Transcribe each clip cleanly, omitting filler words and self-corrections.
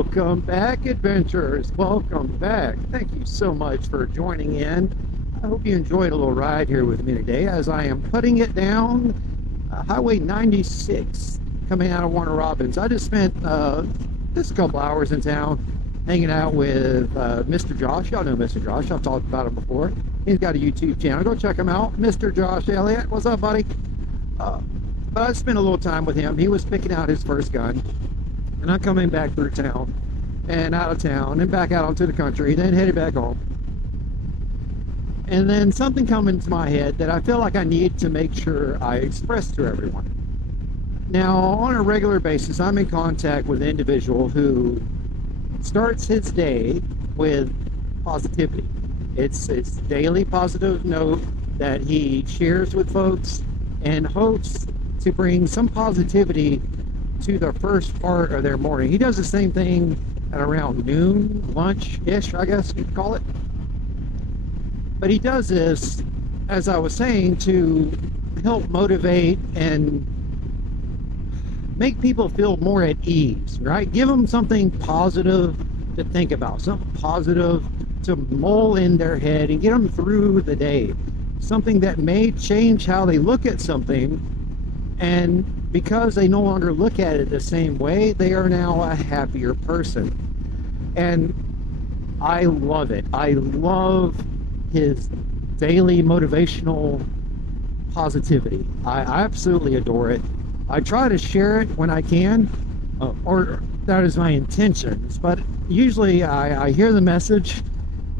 Welcome back, adventurers. Welcome back. Thank you so much for joining in. I hope you enjoyed a little ride here with me today as I am putting it down Highway 96 coming out of Warner Robins. I just spent just a couple hours in town hanging out with Mr. Josh. Y'all know Mr. Josh. I've talked about him before. He's got a YouTube channel. Go check him out. Mr. Josh Elliott. What's up, buddy? But I spent a little time with him. He was picking out his first gun. And I'm coming back through town and out of town and back out onto the country, then headed back home. And then something come into my head that I feel like I need to make sure I express to everyone. Now, on a regular basis, I'm in contact with an individual who starts his day with positivity. It's daily positive note that he shares with folks and hopes to bring some positivity to the first part of their morning. He does the same thing at around noon, lunch-ish, I guess you'd call it. But he does this, as I was saying, to help motivate and make people feel more at ease, right? Give them something positive to think about, something positive to mull in their head and get them through the day. Something that may change how they look at something, and because they no longer look at it the same way, they are now a happier person. And I love it. I love his daily motivational positivity. I absolutely adore it. I try to share it when I can, or that is my intentions. But usually I hear the message,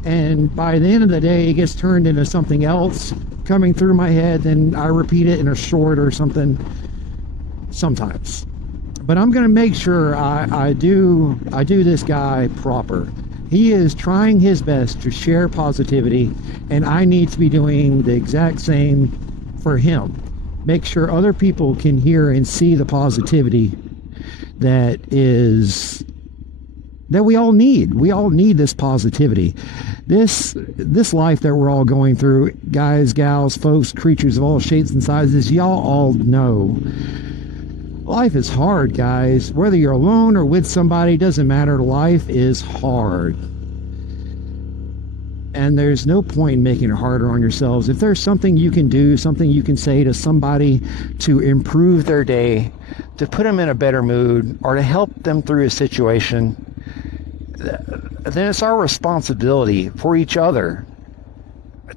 and by the end of the day, it gets turned into something else coming through my head, and I repeat it in a short or something. Sometimes, but I'm going to make sure I do this guy proper. He is trying his best to share positivity, and I need to be doing the exact same for him. Make sure other people can hear and see the positivity that we all need. We all need this positivity. This life that we're all going through, guys, gals, folks, creatures of all shapes and sizes, y'all all know. Life is hard, guys. Whether you're alone or with somebody, doesn't matter. Life is hard. And there's no point in making it harder on yourselves. If there's something you can do, something you can say to somebody to improve their day, to put them in a better mood, or to help them through a situation, then it's our responsibility for each other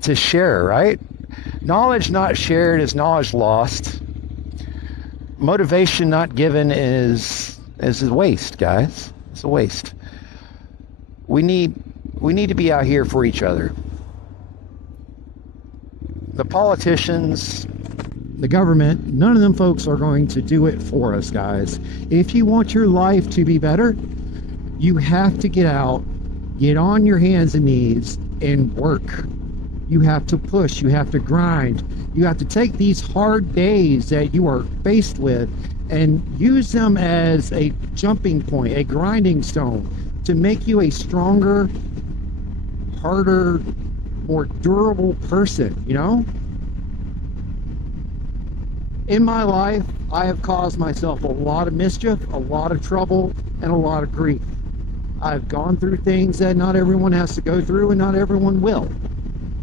to share, right? Knowledge not shared is knowledge lost. Motivation not given is a waste, guys. It's a waste. We need to be out here for each other. The politicians, the government, none of them folks are going to do it for us, guys. If you want your life to be better, you have to get out, get on your hands and knees and work. You have to push, you have to grind. You have to take these hard days that you are faced with and use them as a jumping point, a grinding stone to make you a stronger, harder, more durable person, you know? In my life, I have caused myself a lot of mischief, a lot of trouble, and a lot of grief. I've gone through things that not everyone has to go through and not everyone will.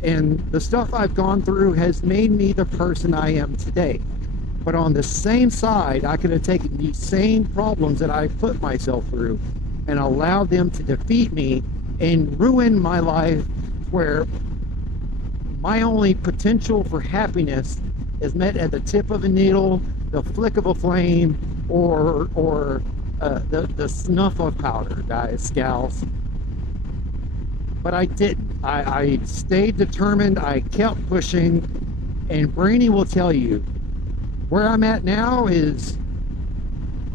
And the stuff I've gone through has made me the person I am today. But on the same side, I could have taken these same problems that I put myself through and allowed them to defeat me and ruin my life, where my only potential for happiness is met at the tip of a needle, the flick of a flame, or the snuff of powder, guys, gals. But I didn't. I stayed determined. I kept pushing. And Brainy will tell you, where I'm at now is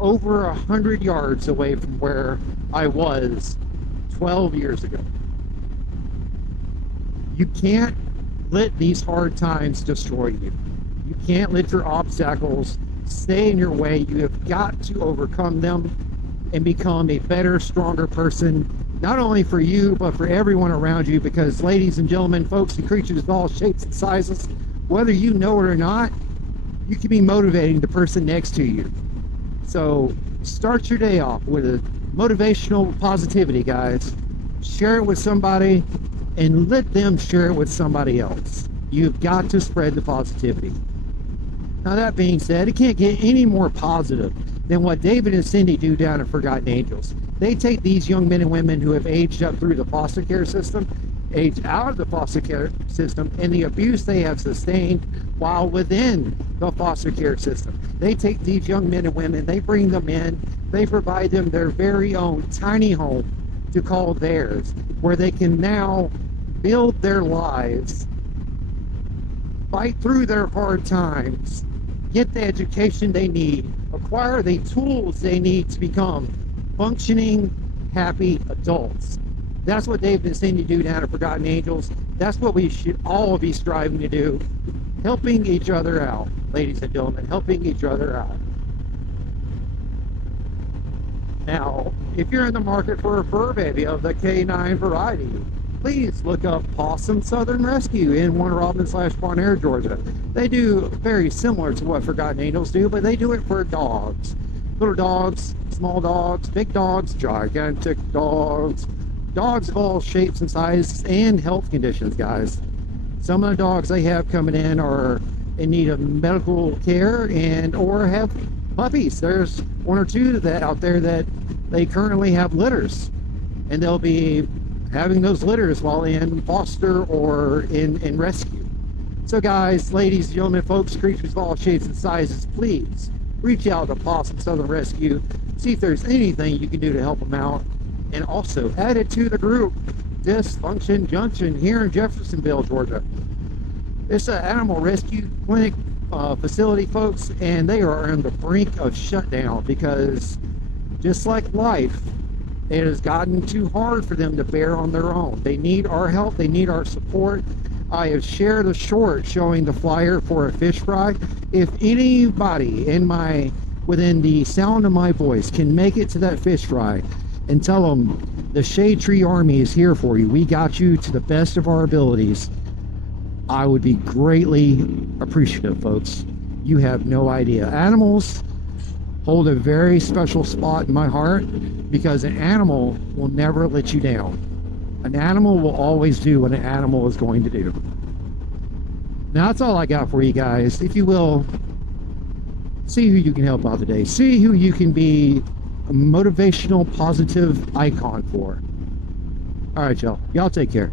over 100 yards away from where I was 12 years ago. You can't let these hard times destroy you. You can't let your obstacles stay in your way. You have got to overcome them and become a better, stronger person, not only for you, but for everyone around you, because ladies and gentlemen, folks and creatures of all shapes and sizes, whether you know it or not, you can be motivating the person next to you. So start your day off with a motivational positivity, guys. Share it with somebody and let them share it with somebody else. You've got to spread the positivity. Now, that being said, it can't get any more positive than what David and Cindy do down at Forgotten Angels. They take these young men and women who have aged up through the foster care system, aged out of the foster care system, and the abuse they have sustained while within the foster care system. They take these young men and women, they bring them in, they provide them their very own tiny home to call theirs, where they can now build their lives, fight through their hard times, get the education they need, acquire the tools they need to become functioning, happy adults. That's what David and Cindy do down at Forgotten Angels. That's what we should all be striving to do. Helping each other out, ladies and gentlemen, helping each other out. Now, if you're in the market for a fur baby of the K9 variety, please look up Possum Southern Rescue in Warner Robins / Bonaire, Georgia. They do very similar to what Forgotten Angels do, but they do it for dogs. Little dogs, small dogs, big dogs, gigantic dogs. Dogs of all shapes and sizes and health conditions, guys. Some of the dogs they have coming in are in need of medical care and or have puppies. There's one or two that out there that they currently have litters, and they'll be having those litters while in foster or in rescue. So guys, ladies, gentlemen, folks, creatures of all shapes and sizes, please reach out to Possum Southern Rescue. See if there's anything you can do to help them out. And also add it to the group, Dysfunction Junction here in Jeffersonville, Georgia. It's an animal rescue clinic facility, folks, and they are on the brink of shutdown because just like life, it has gotten too hard for them to bear on their own. They need our help. They need our support. I have shared a short showing the flyer for a fish fry. If anybody within the sound of my voice can make it to that fish fry and tell them the Shade Tree Army is here for you, we got you to the best of our abilities, I would be greatly appreciative, folks. You have no idea. Animals hold a very special spot in my heart because an animal will never let you down. An animal will always do what an animal is going to do. Now, that's all I got for you guys. If you will, see who you can help out today. See who you can be a motivational, positive icon for. All right, y'all. Y'all take care.